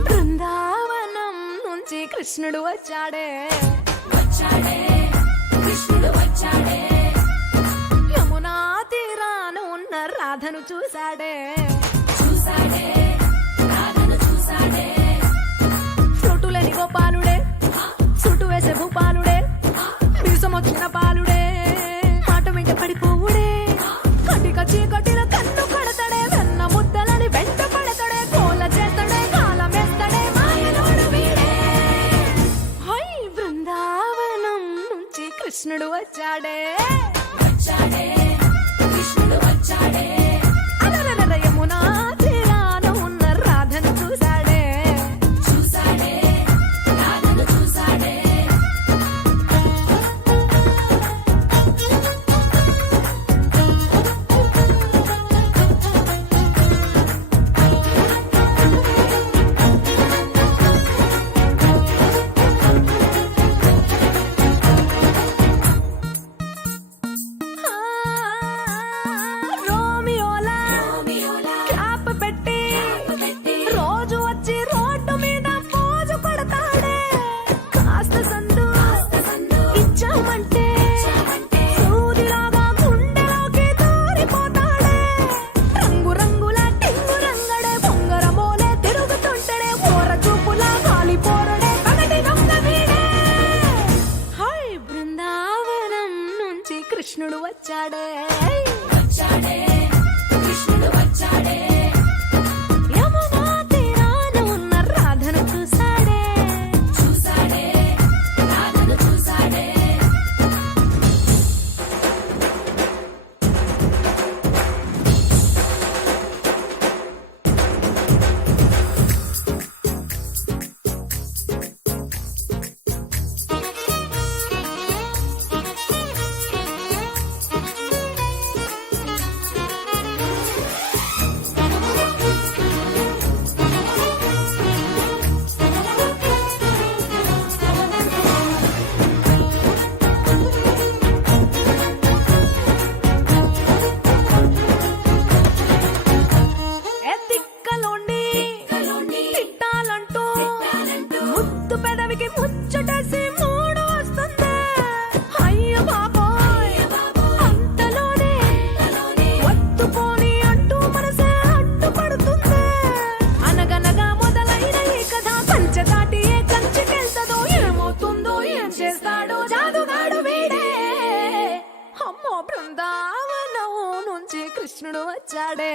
బృందావనం నుంచి కృష్ణుడు వచ్చాడే కృష్ణుడు వచ్చాడే యమునా తీరాన ఉన్న రాధను చూశాడే రాధను చూసాడే చుట్టులేని గోపాలుడే చుట్టు వేసే భూపాలుడే మీసమొచ్చిన పాలుడే మాట వెంట పడిపోవుడే కటిక చీకటిలో కన్ను కడతాడే వెన్న ముద్దలని వెంట పడతాడే కోల చేస్తాడే కాలమెత్తడే మాయనోడు వీడే హై బృందావనం నుంచి కృష్ణుడు వచ్చాడే కృష్ణుడు వచ్చాడే అలరల యమునా తీరాన ఉన్న రాధను చూశాడే రాధను చూసాడే రోమియోలా క్లాప్ పెట్టి రోజు వచ్చి రోడ్డు మీద పోజు కొడతాడే కాస్త సందు ఇచ్చామంటే సూదిలాగా గుండెలోకి దూరిపోతాడే రంగు రంగుల టింగు రంగడే బొంగరమోలే తిరుగుతుంటడే ఓర చూపులా కాలిపోరడే పగటి దొంగ వీడే హై బృందావనం నుంచి కృష్ణుడు వచ్చాడే కృష్ణుడు వచ్చాడే యమునా తీరాన ఉన్న రాధను చూశాడే రాధను చూసాడే ఏ తిక్కలోండి తిట్టాలంటూ ముద్దు పెదవికి ముచ్చటేసి మూడు వస్తుంది అయ్య బాబోయ్ అంతలోనే వత్తుపోని అంటూ మనసే అడ్డుపడుతుంది అనగనగా మొదలైన ఈ కథ పంచె దాటి ఏ కంచికెళ్తదో ఏమవుతుందో ఏం చేస్తాడో జాదుగాడు వీడే అమ్మో బృందావనం నుంచి కృష్ణుడు వచ్చాడే